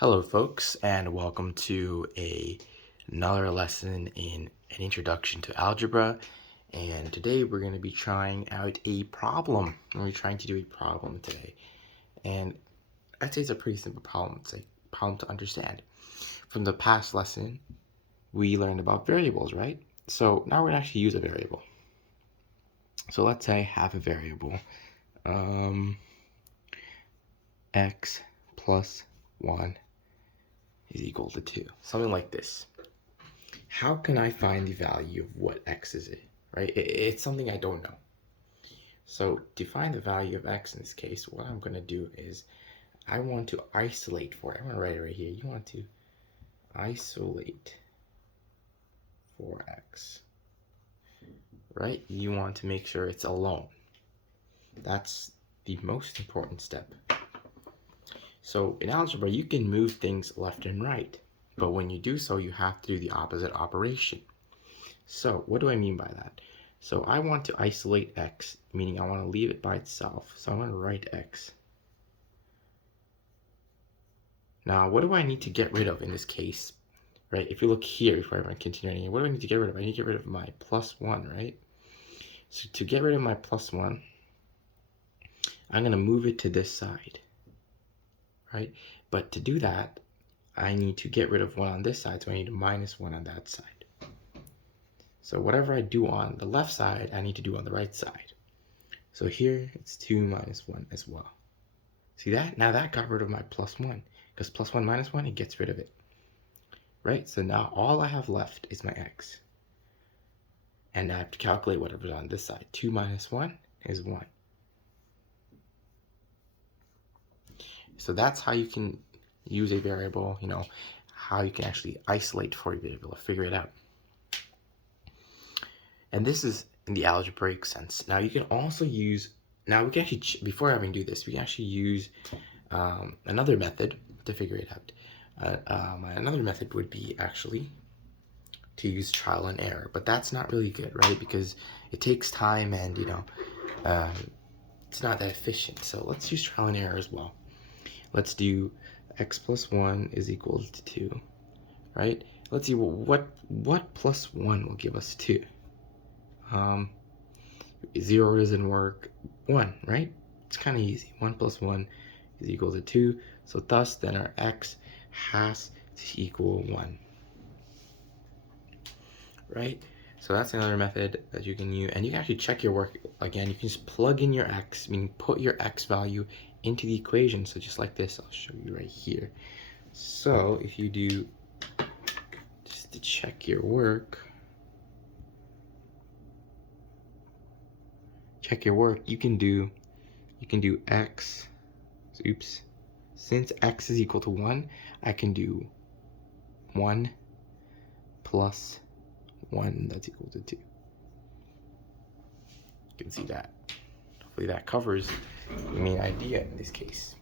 Hello folks, and welcome to another lesson in an introduction to algebra. And today we're going to be trying out a problem. We're trying to do a problem today. And I'd say it's a pretty simple problem. It's a problem to understand. From the past lesson, we learned about variables, right? So now we're going to actually use a variable. So let's say I have a variable, x plus 1 is equal to 2. Something like this. How can I find the value of what x is, right? It's something I don't know. So to find the value of x in this case, what I'm going to do is I want to isolate for it. I'm going to write it right here. You want to isolate for x, right? You want to make sure it's alone. That's the most important step. So in algebra, you can move things left and right, but when you do so, you have to do the opposite operation. So what do I mean by that? So I want to isolate x, meaning I want to leave it by itself. So I'm going to write x. Now, what do I need to get rid of in this case? Right? If you look here, before I continue writing, what do I need to get rid of? I need to get rid of my plus 1, right? So to get rid of my plus 1, I'm going to move it to this side, right? But to do that, I need to get rid of 1 on this side, so I need a minus 1 on that side. So whatever I do on the left side, I need to do on the right side. So here, it's 2 minus 1 as well. See that? Now that got rid of my plus 1, because plus 1 minus 1, it gets rid of it. Right? So now all I have left is my x. And I have to calculate whatever's on this side. 2 minus 1 is 1. So that's how you can use a variable, how you can actually isolate for a variable, figure it out. And this is in the algebraic sense. Now you can also use, we can actually, before having do this, we can actually use another method to figure it out. Another method would be actually to use trial and error, but that's not really good, right? Because it takes time and, it's not that efficient. So let's use trial and error as well. Let's do x plus 1 is equal to 2, right? Let's see what plus 1 will give us 2. 0 doesn't work. 1, right? It's kind of easy. 1 plus 1 is equal to 2. So thus, then our x has to equal 1. Right? So that's another method that you can use. And you can actually check your work again. You can just plug in your x, meaning put your x value into the equation. So just like this, I'll show you right here. So if you do, just to check your work, you can do x, oops, since x is equal to 1, I can do 1 plus 1 that's equal to 2. You can see that. Hopefully that covers the main idea in this case.